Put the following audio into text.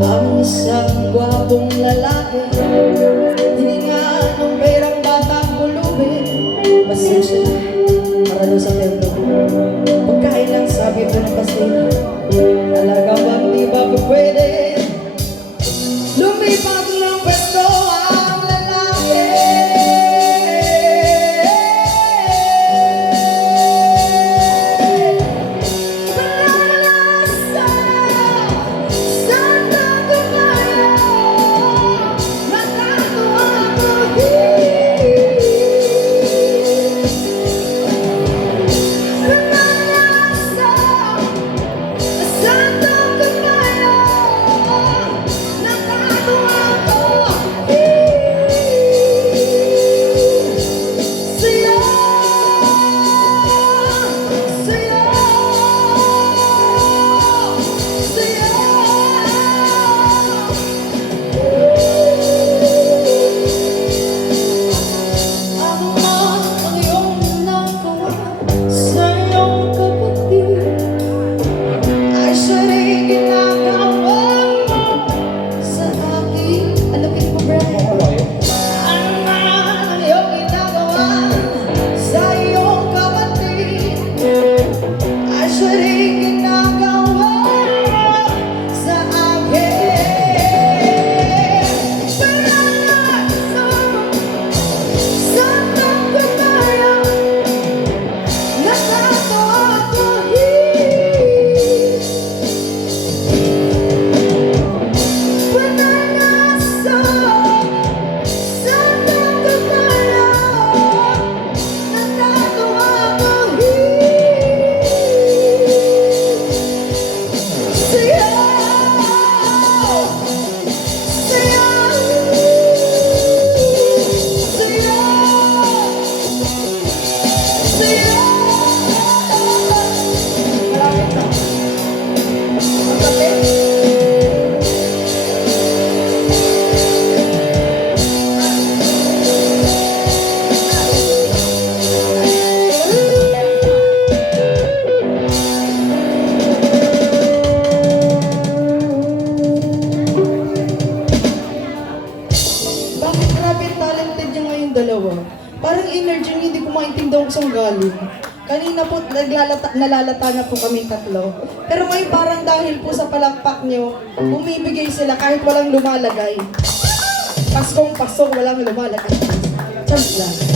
Ang isang gwapong lalaki, hininga ng perang batang pulubi. Pasensya na, maralo sa templo. Pagkain lang sabi ko ng pasino, talaga bang di ba pwede lumipat ng pwesto ang lalaki? Dalawa. Parang energy niya, hindi ko maintindihan kung saan galing. Kanina po, nalalata na po kami tatlo. Pero ngayon parang dahil po sa palakpak niyo, bumibigay sila kahit walang lumalagay. Paskong pasok, walang lumalagay. Chance lang.